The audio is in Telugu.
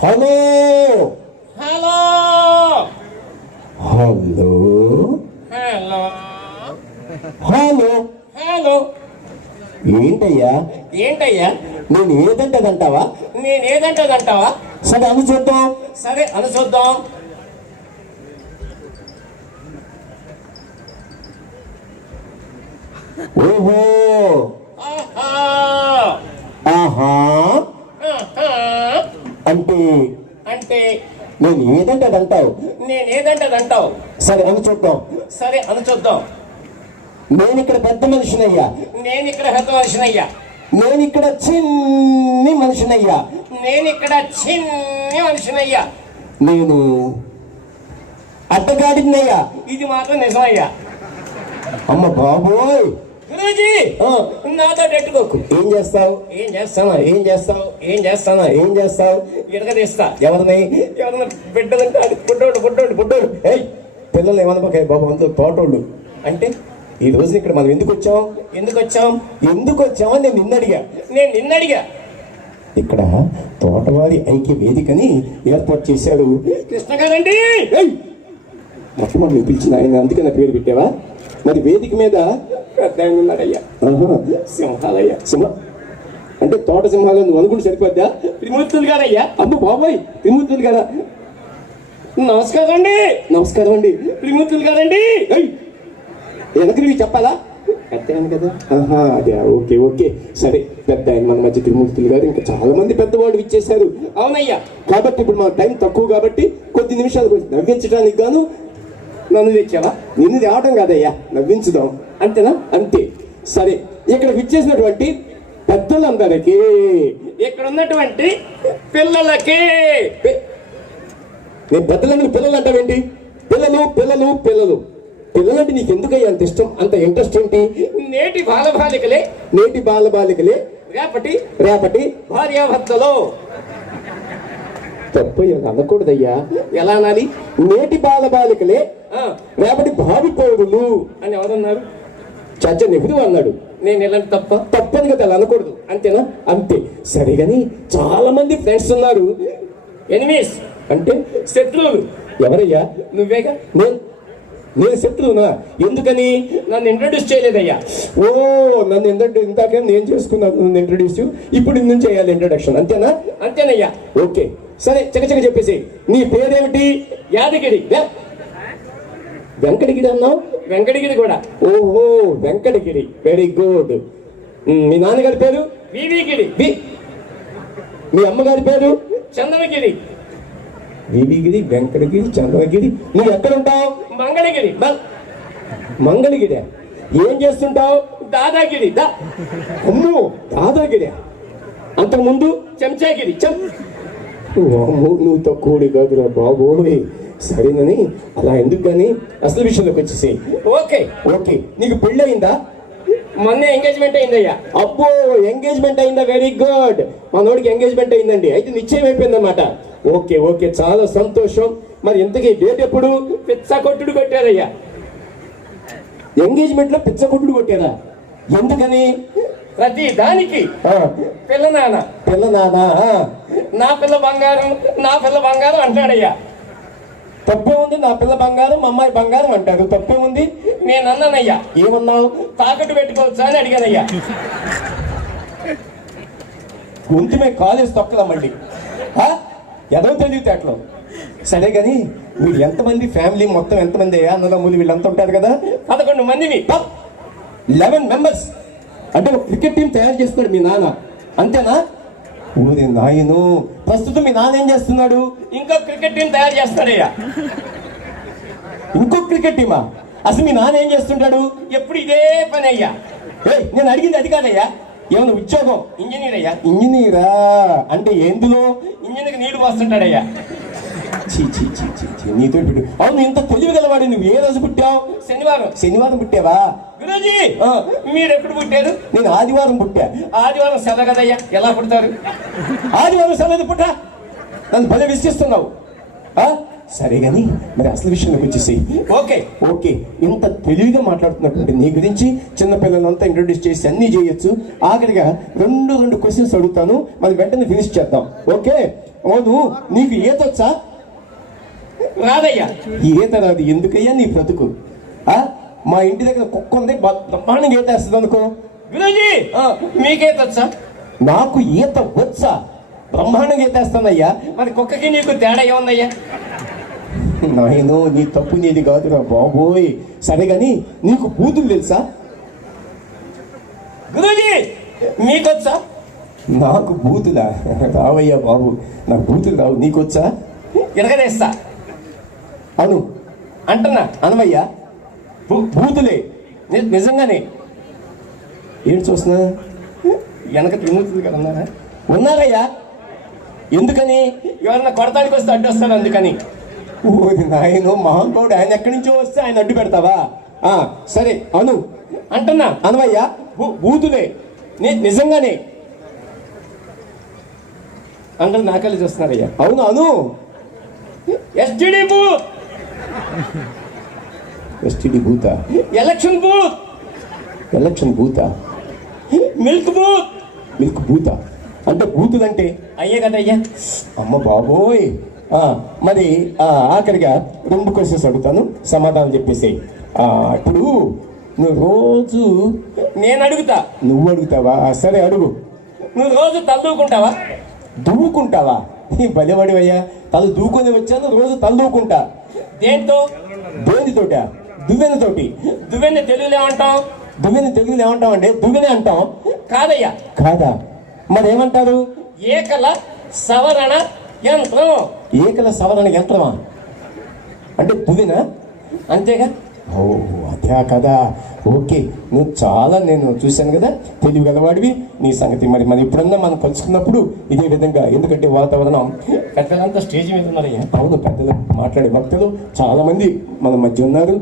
Hello! Hello! Hello! Hello! Hello! ఏంటయ్యా? ఏంటయ్యా? నేను ఏదంటదంటావా నేనేదంటదంటావా సరే అని చూద్దాం. సరే అని చూద్దాం. ఓహో ఆహా ఆహా ఆహా. అంటే అంటే నేను ఏదంటదంటావు నేనేదంటదంటావు సరే అని చూద్దాం. సరే అని చూద్దాం. నేను ఇక్కడ పెద్ద మనిషినయ్యా. నేను ఇక్కడ హతవలసినయ్యా నేను ఇక్కడ చిన్ని మనిషినయ్యా. నేను ఇక్కడ చిన్ని మనిషినయ్యా. నేను అడ్డగాడినయ్యా. ఇది మాత్రం నిజమయ్యా. అమ్మ బాబోయ్! గురూజీ ఆ, నాతో పెట్టుకోకు. ఏం చేస్తావు? ఏం చేస్తానా ఏం చేస్తావు? ఏం చేస్తానా ఏం చేస్తావు? ఇరగదీస్తా. ఎవరిని? ఎవరన్నా బిడ్డలంటే పుట్టోడు పుట్టోడు పుట్టోడు. ఏయ్ పిల్లలు ఏమనబాకాయ బాబు అంతా తోటోళ్ళు అంటే ఈ రోజు ఇక్కడ మనం ఎందుకు వచ్చాం? ఎందుకు వచ్చాం? ఎందుకు వచ్చామని నేను నిన్న అడిగా. నేను నిన్న అడిగా. ఇక్కడ తోటవారి ఐక్య వేదికని ఏర్పాటు చేశాడు కృష్ణ గారండి! ఏయ్! మొట్టమొదటి పిలిచిన ఆయన అందుకే నా పేరు పెట్టావా? మరి వేదిక మీద పెద్ద ఆయన ఉన్నాడయ్యా ఆహా, సింహాలయ్య. సింహ. అంటే తోట సింహాలు నువ్వు అనుకుంటే సరిపోద్దా? త్రిమూర్తులు గారయ్యా. అమ్మ బాబాయ్ త్రిమూర్తులు కదా నమస్కారం అండి. నమస్కారం అండి. త్రిమూర్తులు గారండి. ఏయ్! వెనక్కి నువ్వు చెప్పాలా? కదా. ఆహా అదే ఓకే ఓకే. సరే పెద్ద ఆయన మన మధ్య త్రిమూర్తులు గారు. ఇంకా చాలా మంది పెద్దవాళ్ళు ఇచ్చేశారు అవునయ్యా. కాబట్టి ఇప్పుడు మన టైం తక్కువ కాబట్టి కొద్ది నిమిషాలు నవ్వించడానికి గాను నన్ను తెచ్చావా నిన్ను తేవటం కాదయ్యా నవ్వించుదాం. అంతేనా? అంతే. సరే ఇక్కడ విచ్చేసినటువంటి పెద్దలందరికీ ఇక్కడ ఉన్నటువంటి పిల్లలకి నేను పెద్దలందరూ పిల్లలు అంటావేంటి పిల్లలు పిల్లలు పిల్లలు. పిల్లలంటే నీకు ఎందుకయ్యా అంత ఇష్టం? అంత ఇంట్రెస్ట్ ఏంటి? నేటి బాలబాలికలే. నేటి బాల బాలికలే రేపటి రేపటి భార్యాభర్తలు. తప్పు అనకూడదయ్యా ఎలా అనాలి నేటి బాల బాలికలే ఆ, రేపటి భావి పౌరులు అని ఎవరన్నారు? చచ్చ నెహ్రూ అన్నాడు. నేను ఇలాంటి తప్ప. తప్పని కదా అలా అనకూడదు. అంతేనా? అంతే. సరే గాని చాలా మంది ఫ్రెండ్స్ ఉన్నారు. ఎనిమీస్. అంటే? శత్రువులు. ఎవరయ్యా? నువ్వేగా? నేను? నేను శత్రువునా? ఎందుకని? నన్ను ఇంట్రొడ్యూస్ చేయలేదయ్యా. ఓ నన్ను ఎందుకంటే ఇందాకే నేను చేసుకున్నాను. నన్ను ఇంట్రొడ్యూస్ ఇప్పుడు నేను చేయాలి ఇంట్రొడక్షన్ అంతేనా? అంతేనయ్యా. ఓకే. సరే చకచక చెప్పేసి నీ పేరేమిటి? యాదగిరి. వెంకటగిరి అన్నావు? వెంకటగిరి కూడా. ఓహో వెంకటగిరి. వెరీ గుడ్ మీ నాన్నగారి పేరు? వివిగిరి. మీ అమ్మగారి పేరు? చంద్రగిరి వివిగిరి వెంకటగిరి చంద్రగిరి నువ్వు ఎక్కడ ఉంటావు మంగళగిరి మంగళగిరి. ఏం చేస్తుంటావు? దాదాగిరి. దా అమ్ము దాదాగిరి. అంతకుముందు? చెంచాగిరి. చెం నువ్వు తక్కువడి కాదురా బాబోయ్. సరేనని అలా ఎందుకు కానీ అసలు విషయంలోకి వచ్చేసి. ఓకే. ఓకే. నీకు పెళ్ళి అయిందా? మొన్న ఎంగేజ్మెంట్ అయిందయ్యా. అబ్బో ఎంగేజ్మెంట్ అయిందా? వెరీ గుడ్ మనోడికి ఎంగేజ్మెంట్ అయిందండి. అయితే నిశ్చయం అయిపోయిందన్నమాట. Okay okay. చాలా సంతోషం. మరి ఇంతకీ డేట్ ఎప్పుడు? పిచ్చ కొట్టుడు కొట్టారయ్యా. ఎంగేజ్మెంట్లో పిచ్చ కొట్టుడు కొట్టారా? ఎందుకని? ప్రతి దానికి. పిల్ల నాన్న. పిల్ల నానా నా పిల్ల బంగారం నా పిల్ల బంగారం అంటాడయ్యా తప్పే ఉంది నా పిల్ల బంగారం మా అమ్మాయి బంగారం అంటారు. తప్పే ఉంది. నేను అన్నానయ్యా. ఏమన్నావు? తాకట్టు పెట్టుకోవచ్చా అని అడిగానయ్యా. గొంతు మీద కాలేజ్ తొక్కదా మళ్ళీ? ఎదవ తెలివితేటలు. సరే కానీ మీరు ఎంతమంది ఫ్యామిలీ మొత్తం ఎంతమంది అయ్యా? అన్నదమ్ములు వీళ్ళంతా ఉంటారు కదా? పదకొండు మందిని లెవెన్ మెంబర్స్. అంటే ఒక క్రికెట్ టీం తయారు చేస్తున్నాడు మీ నాన్న. అంతేనా? ఊరి నాయను ప్రస్తుతం మీ నాన్న ఏం చేస్తున్నాడు? ఇంకో క్రికెట్ టీం తయారు చేస్తాడయ్యా ఇంకో క్రికెట్ టీమా? అసలు మీ నాన్న ఏం చేస్తుంటాడు? ఎప్పుడు ఇదే పని అయ్యా ఏయ్, నేను అడిగింది అది కాదయ్యా. ఏమైనా ఉద్యోగం? ఇంజనీర్ అయ్యా. ఇంజనీరా? అంటే ఎందులో? ఇంజనీర్కి నీళ్ళు పోస్తుంటాడయ్యా. చీ చీ చీ చీ చీ నీతో పెట్టు. అవును ఇంత తెలివి గలవాడు నువ్వు ఏ రోజు పుట్టావు? శనివారం. శనివారం పుట్టావా? గురూజీ మీరు ఎప్పుడు పుట్టారు? నేను ఆదివారం పుట్టా. ఆదివారం సెలవు కదయ్యా. ఎలా పుడతారు? ఆదివారం సెలవు పుట్టా? నన్ను భలే విసిస్తున్నావు ఆ? సరే గాని మరి అసలు విషయంలోకి వచ్చేసి ఓకే. ఓకే ఇంత తెలివిగా మాట్లాడుతున్నటువంటి నీ గురించి చిన్నపిల్లలంతా ఇంట్రొడ్యూస్ చేసి అన్నీ చేయొచ్చు. ఆఖరిగా రెండు రెండు క్వశ్చన్స్ అడుగుతాను. మరి వెంటనే ఫినిష్ చేద్దాం. ఓకే? అవును నీకు ఈత వచ్చా రాదయ్యా. ఈత రాదు. ఎందుకయ్యా నీ బ్రతుకు? ఆ? మా ఇంటి దగ్గర కుక్క ఉంది. బ- బ్రహ్మాండంగా ఈత వేస్తుంది అనుకో. గురూజీ ఆ. మీకే తెచ్చా నాకు ఈత వచ్చా? బ్రహ్మాండంగా ఈత వేస్తానయ్యా మరి కుక్కకి నీకు తేడా ఏముందయ్యా? నాయనో నీ తప్పు నీది కాదురా బాబోయ్. సరే గాని నీకు బూతులు తెలుసా? గురూజీ మీకొచ్చా నాకు బూతులా? రావయ్యా బాబు. నాకు బూతులు రావు. నీకొచ్చా ఇరగదేస్తా అను. అంటున్నా. అనవయ్య భూతులే. నిజంగానే. ఏంటి చూస్తున్నా? వెనక తిరుగుతుంది కదా ఉన్నారా? ఉన్నారయ్యా. ఎందుకని? ఎవరన్నా కొడతానికి వస్తే అడ్డు వస్తాడు అందుకని? ఓరి నాయనో మహానుభావుడు ఆయన ఎక్కడి నుంచో వస్తే ఆయన అడ్డు పెడతావా? ఆ సరే అను. అంటున్నా. అనవయ్యా బూ- బూతులే నిజంగానే. అందరూ నాకల్లి చూస్తున్నారయ్యా. అవును అను. STD booth STD booth? Election booth! Election booth? Milk booth! Milk booth? అంటే బూతులంటే? అయ్యే కదయ్యా అమ్మ బాబోయ్! మరి ఆఖరిగా రెండు క్వశ్చన్స్ అడుగుతాను సమాధానం చెప్పేసి ఇప్పుడు నువ్వు రోజు నేను అడుగుతా. నువ్వు అడుగుతావా? సరే అడుగు. నువ్వు రోజు తల్లుకుంటావా దూకుంటావా? నీ బలివాడివయ్యా? తల దూకొని వచ్చాను రోజు తల దూకుంటా. దేంతో? దేనితోట దువ్వెనతోటి దువ్వెన్ని తెలుగులో ఏమంటాం? దువ్వెన తెలుగులో ఏమంటామంటే దువ్వెనే అంటాం. కాదయ్యా. కాదా? మరి ఏమంటారు ఏకల సవరణ యంత్రం ఏకల సవరణ యంత్రమా? అంటే దువ్వెనా? అంతేగా? ఓ అదే కదా ఓకే నువ్వు చాలా నేను చూశాను కదా తెలివి గలవాడివి. నీ సంగతి మరి మరి ఎప్పుడన్నా మనం కలుసుకున్నప్పుడు ఇదే విధంగా ఎందుకంటే వాతావరణం పెద్దలంతా స్టేజ్ మీద ఉన్నారయ్యా. అవును పెద్దలు మాట్లాడే భక్తులు చాలామంది మన మధ్య ఉన్నారు.